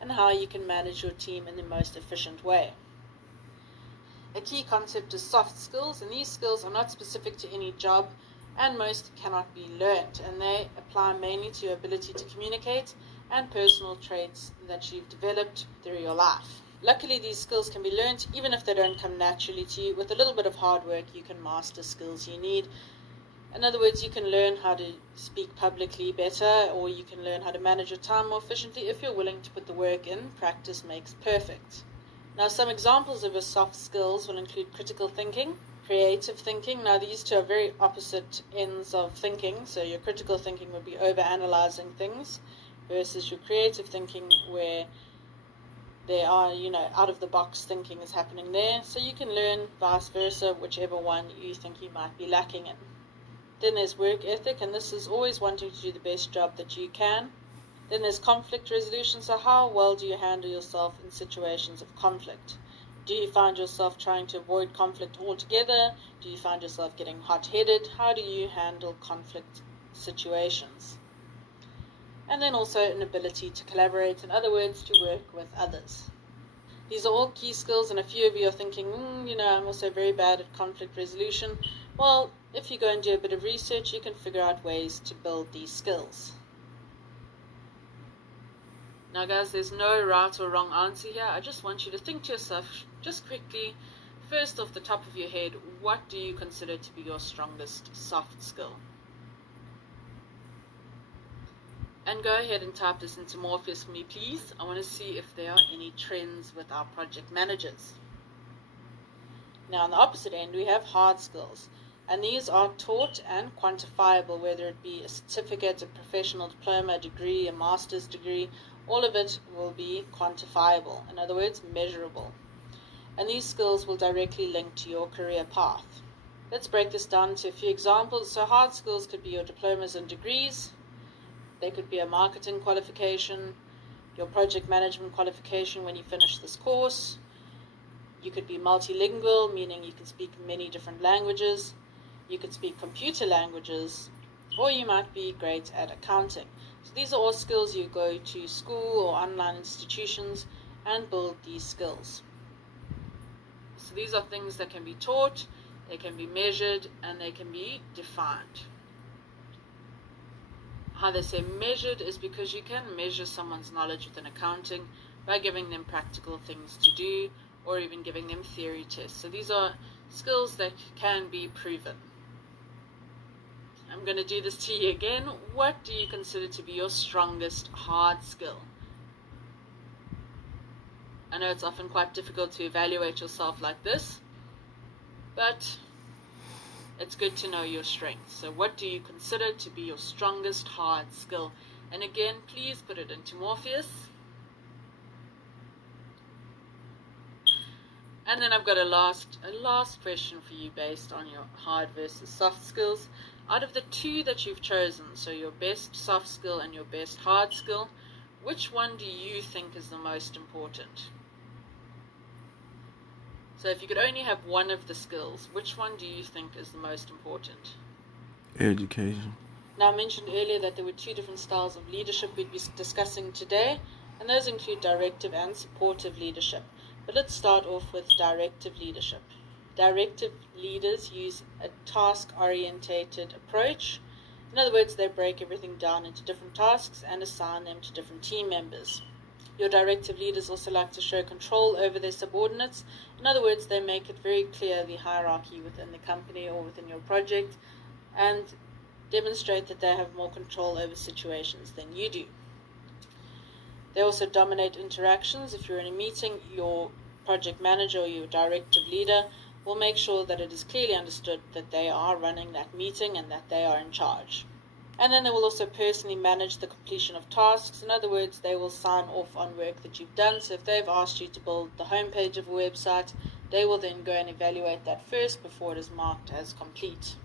and how you can manage your team in the most efficient way. A key concept is soft skills, and these skills are not specific to any job and most cannot be learned, and they apply mainly to your ability to communicate and personal traits that you've developed through your life. Luckily, these skills can be learned even if they don't come naturally to you. With a little bit of hard work, you can master skills you need. In other words, you can learn how to speak publicly better, or you can learn how to manage your time more efficiently if you're willing to put the work in. Practice makes perfect. Now, some examples of your soft skills will include critical thinking, creative thinking. Now, these two are very opposite ends of thinking. So your critical thinking would be over-analyzing things versus your creative thinking where there are, out-of-the-box thinking is happening there. So you can learn vice versa, whichever one you think you might be lacking in. Then there's work ethic, and this is always wanting to do the best job that you can. Then there's conflict resolution, so how well do you handle yourself in situations of conflict? Do you find yourself trying to avoid conflict altogether? Do you find yourself getting hot-headed? How do you handle conflict situations? And then also an ability to collaborate, in other words, to work with others. These are all key skills, and a few of you are thinking, I'm also very bad at conflict resolution. Well, if you go and do a bit of research, you can figure out ways to build these skills. Now guys, there's no right or wrong answer here. I just want you to think to yourself, just quickly, first off the top of your head, what do you consider to be your strongest soft skill? And go ahead and type this into Morpheus for me, please. I want to see if there are any trends with our project managers. Now on the opposite end, we have hard skills. And these are taught and quantifiable, whether it be a certificate, a professional diploma, a degree, a master's degree. All of it will be quantifiable, in other words, measurable. And these skills will directly link to your career path. Let's break this down into a few examples. So hard skills could be your diplomas and degrees. They could be a marketing qualification, your project management qualification when you finish this course. You could be multilingual, meaning you can speak many different languages. You could speak computer languages, or you might be great at accounting. So these are all skills you go to school or online institutions and build these skills. So these are things that can be taught, they can be measured, and they can be defined. How they say measured is because you can measure someone's knowledge within accounting by giving them practical things to do or even giving them theory tests. So these are skills that can be proven. I'm going to do this to you again. What do you consider to be your strongest hard skill? I know it's often quite difficult to evaluate yourself like this, but it's good to know your strengths. So what do you consider to be your strongest hard skill? And again, please put it into Morpheus. And then I've got a last question for you based on your hard versus soft skills. Out of the two that you've chosen, so your best soft skill and your best hard skill, which one do you think is the most important? So if you could only have one of the skills, which one do you think is the most important? Education. Now, I mentioned earlier that there were two different styles of leadership we'd be discussing today, and those include directive and supportive leadership. But let's start off with directive leadership. Directive leaders use a task-orientated approach. In other words, they break everything down into different tasks and assign them to different team members. Your directive leaders also like to show control over their subordinates. In other words, they make it very clear the hierarchy within the company or within your project and demonstrate that they have more control over situations than you do. They also dominate interactions. If you're in a meeting, your project manager or your directive leader will make sure that it is clearly understood that they are running that meeting and that they are in charge. And then they will also personally manage the completion of tasks. In other words, they will sign off on work that you've done. So if they've asked you to build the homepage of a website, they will then go and evaluate that first before it is marked as complete.